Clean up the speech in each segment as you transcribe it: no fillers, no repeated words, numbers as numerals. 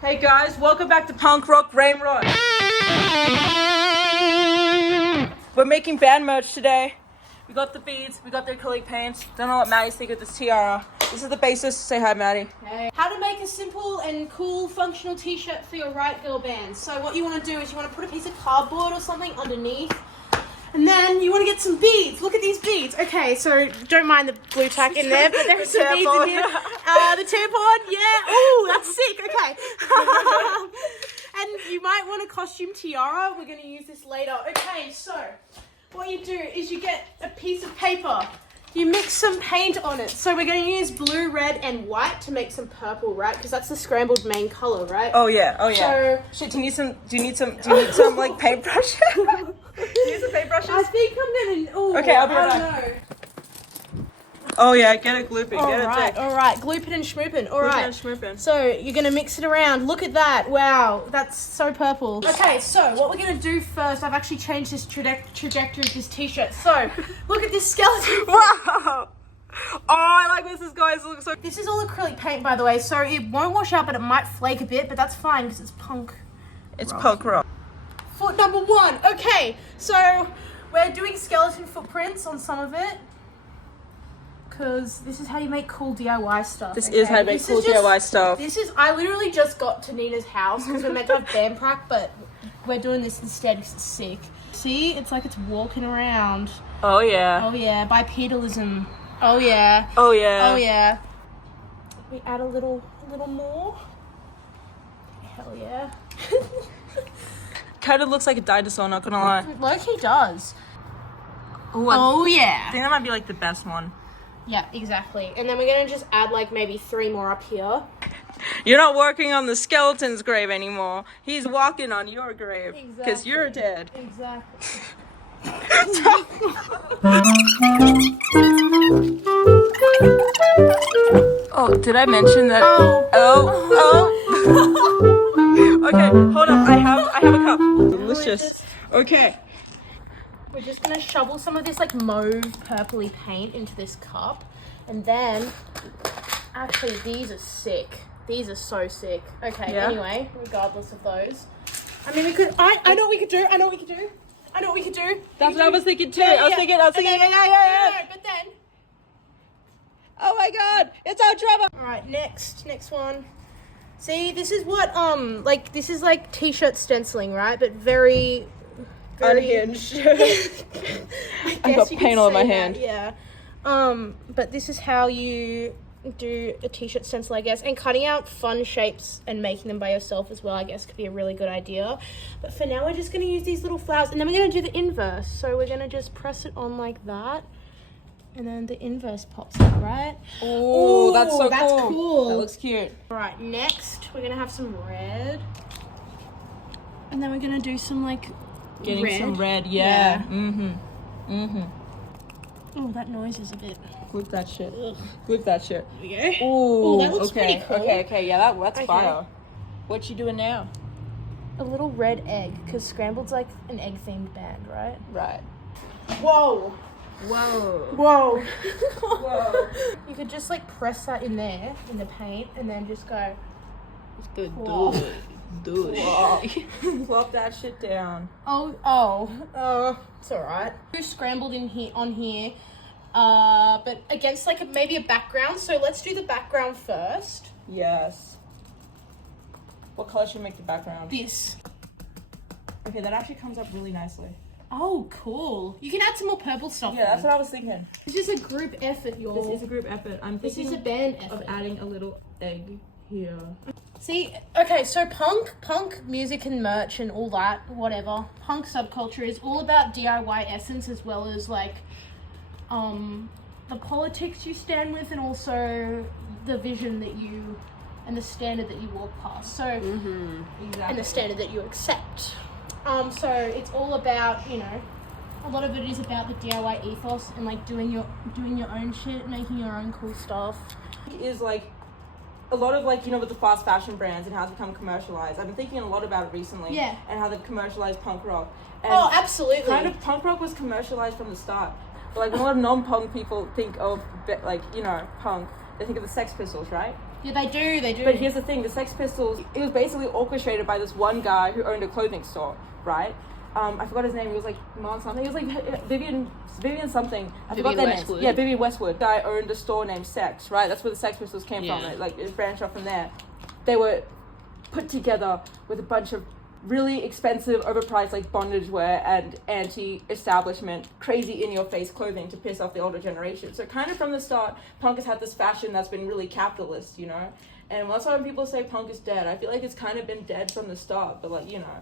Hey guys, welcome back to Punk Rock Rain Rock. We're making band merch today. We got the beads, we got the acrylic paints. Don't know what Maddie's thinking of this tiara. This is the basis. Say hi, Maddie. Hey. How to make a simple and cool functional t-shirt for your Riot girl band. So what you want to do is you want to put a piece of cardboard or something underneath. And then you want to get some beads. Look at these beads. Okay, so don't mind the blue tack in there, but there's some beads in here. The tampon, yeah. Oh, that's sick. Okay. And you might want a costume tiara. We're going to use this later. Okay, so what you do is you get a piece of paper. You mix some paint on it. So we're going to use blue, red, and white to make some purple, right? Because that's the scrambled main color, right? Oh yeah. So, shit, do you need some like paintbrush? Do you need some paintbrushes? I think I'm gonna. Okay, I'll be right back. Oh yeah, get it glooping. All right. Glooping and schmooping. All right. Glooping and schmooping. So you're gonna mix it around. Look at that. Wow, that's so purple. Okay, so what we're gonna do first, I've actually changed this trajectory of this t-shirt. So look at this skeleton. Wow. Oh, I like this. This guys look so. This is all acrylic paint, by the way, so it won't wash out, but it might flake a bit. But that's fine because it's punk. It's punk rock. Foot number 1. Okay, so we're doing skeleton footprints on some of it. Because this is how you make cool DIY stuff. This is how you make cool DIY stuff. I literally just got to Nina's house because we're meant to have band prac, but we're doing this instead because it's sick. See, it's like it's walking around. Oh yeah. Oh yeah, bipedalism. Oh yeah. Oh yeah. Oh yeah. We add a little more. Hell yeah. Kind of looks like a dinosaur, not gonna lie. Loki does. Oh yeah. I think that might be like the best one. Yeah, exactly. And then we're going to just add like maybe 3 more up here. You're not working on the skeleton's grave anymore. He's walking on your grave. Because you're dead. Exactly. Oh, did I mention that? Oh. Okay, hold up. I have a cup. Delicious. Okay. We're just going to shovel some of this like mauve purpley paint into this cup. And then, actually these are sick. These are so sick. Okay, yeah. Anyway, regardless of those. I mean, we could, I know what we could do. That's what I was thinking too. Yeah, I was thinking, yeah. But then. Oh my god, it's our drama. All right, next one. See, this is what, this is like t-shirt stenciling, right? But very unhinged. I got paint all over my hand. Yeah. But this is how you do a t-shirt stencil, I guess. And cutting out fun shapes and making them by yourself as well, I guess, could be a really good idea. But for now, we're just going to use these little flowers. And then we're going to do the inverse. So we're going to just press it on like that. And then the inverse pops out, right? Oh, that's so cool. That looks cute. All right, next, we're going to have some red. And then we're going to do some like Getting some red, yeah. Oh, that noise is a bit. Gloop that shit. Gloop that shit. Okay. Oh, that looks pretty cool. Okay. Yeah, that's fire. What you doing now? A little red egg, because Scrambled's like an egg-themed band, right? Right. Whoa. Whoa. You could just like press that in there, in the paint, and then just go. Just go do it. Plop that shit down. It's alright. Scrambled in here, on here, but against like maybe a background. So let's do the background first. Yes. What color should make the background? This. Okay, that actually comes up really nicely. Oh, cool. You can add some more purple stuff. Yeah, that's what I was thinking. It's just a group effort, y'all. This is a group effort. I'm thinking this is a band effort. Of adding a little egg here. See, okay, so punk music and merch and all that, whatever. Punk subculture is all about DIY essence as well as like the politics you stand with and also the vision that you and the standard that you walk past. So exactly. And the standard that you accept. So it's all about, you know, a lot of it is about the DIY ethos and like doing your own shit, making your own cool stuff. Is like a lot of like, you know, with the fast fashion brands and how it's become commercialized. I've been thinking a lot about it recently. Yeah. And how they've commercialized punk rock. And oh, absolutely. Kind of punk rock was commercialized from the start. But like when a lot of non-punk people think of like, you know, punk, they think of the Sex Pistols, right? Yeah, they do. They do. But here's the thing: the Sex Pistols. It was basically orchestrated by this one guy who owned a clothing store, right? I forgot his name. He was like Mom something. He was like Vivian something. I forgot their name. Yeah, Vivian Westwood. Guy owned a store named Sex, right? That's where the Sex Pistols came from. It branched off from there. They were put together with a bunch of really expensive, overpriced like bondage wear and anti-establishment, crazy in-your-face clothing to piss off the older generation. So kind of from the start, punk has had this fashion that's been really capitalist, you know. And that's why when people say punk is dead, I feel like it's kind of been dead from the start. But like, you know.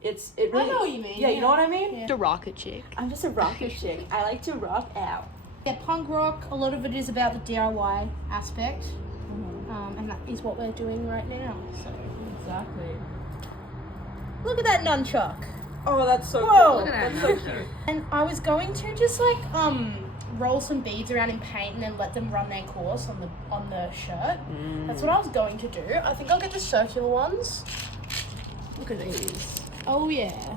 It really, I know what you mean. Yeah, you know what I mean? Yeah. The rocket chick. I'm just a rocker chick. I like to rock out. Yeah, punk rock, a lot of it is about the DIY aspect. And that is what we're doing right now. So Exactly. look at that nunchuck. Oh, that's so Whoa. cool. Look at That's that. so cute. And I was going to just like roll some beads around in paint and then let them run their course on the shirt. That's what I was going to do. I think I'll get the circular ones. Look at these. Oh yeah.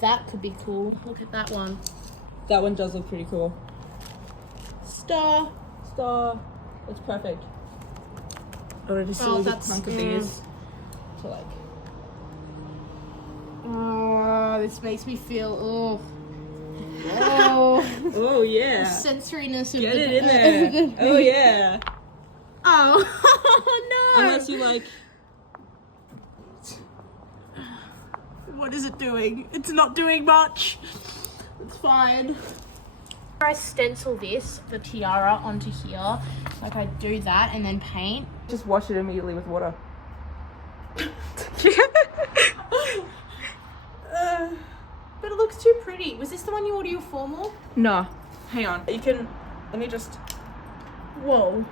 That could be cool. Look at that one. That one does look pretty cool. Star. That's perfect. I wanted to see the that's- punk of these. To like. Oh, this makes me feel. Oh. Oh yeah. Sensoriness of Get the, it in there. Oh yeah. Oh no! Unless you like. What is it doing? It's not doing much. It's fine. I stencil the tiara onto here. Like I do that and then paint. Just wash it immediately with water. But it looks too pretty. Was this the one you ordered your formal? No. Hang on. You can. Let me just. Whoa.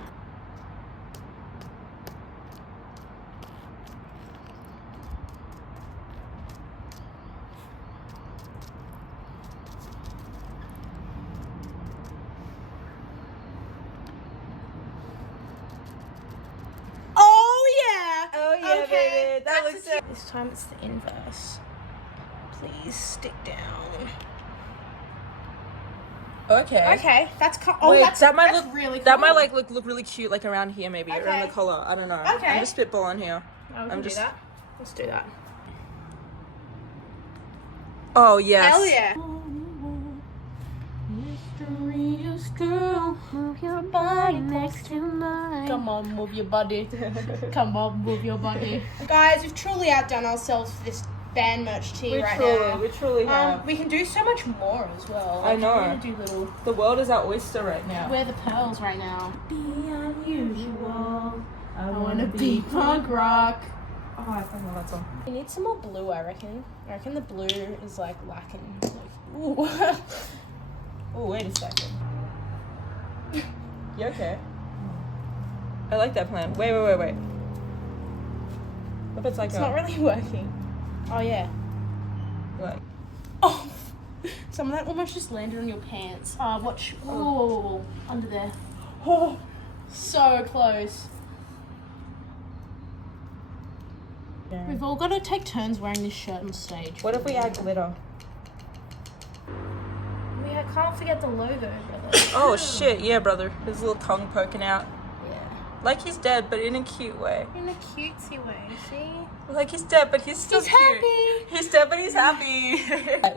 Baby. That looks so. This time it's the inverse. Please stick down. Okay. Okay, that's Wait, that's really cool. That might like look really cute, like around here maybe, Okay. around the collar. I don't know. Okay. I'm just spitballing here. Oh, we I'm can just- do that. Let's do that. Oh yes. Hell yeah. Mysterious girl, move your body next to mine. Come on, move your body. Come on, move your body. Guys, we've truly outdone ourselves for this band merch tee We right truly, now. we truly have. We can do so much more as well. I know. We're gonna do little The world is our oyster right now. wear the pearls right now. Be unusual. I Wanna be punk rock. Oh, I love that song. We need some more blue, I reckon. I reckon the blue is like lacking. Like, ooh. Oh, wait a second. You okay? I like that plan. Wait. What if it's like It's not really working. Oh yeah. like Oh, some of that almost just landed on your pants. Watch. Oh, under there. Oh, so close. We've all got to take turns wearing this shirt on stage. What if we add glitter? I can't forget the logo, brother. Oh shit, yeah, brother. His little tongue poking out. Yeah. Like he's dead, but in a cute way. In a cutesy way, see? Like he's dead, but he's still He's cute. happy. He's dead, but he's happy.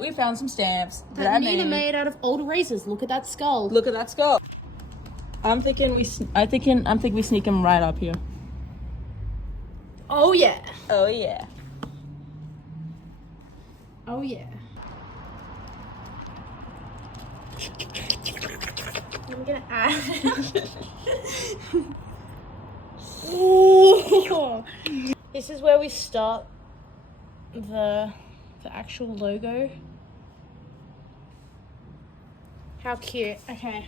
We found some stamps that I Nina made. made out of old razors. Look at that skull. Look at that skull. I'm thinking we sneak him right up here. Oh yeah. Oh yeah. Oh yeah. I'm gonna add. Ooh. This is where we start the actual logo. How cute. Okay.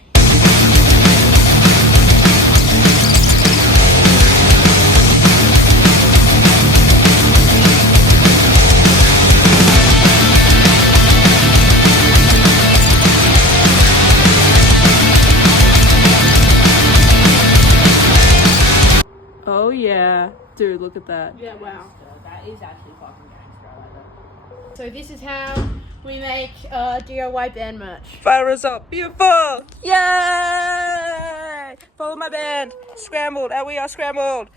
Oh yeah. Dude, look at that. Yeah, wow. That is actually fucking gangster. I like that. So this is how We make DIY band merch. Final result. Beautiful. Yay! Follow my band. Scrambled. And we are scrambled.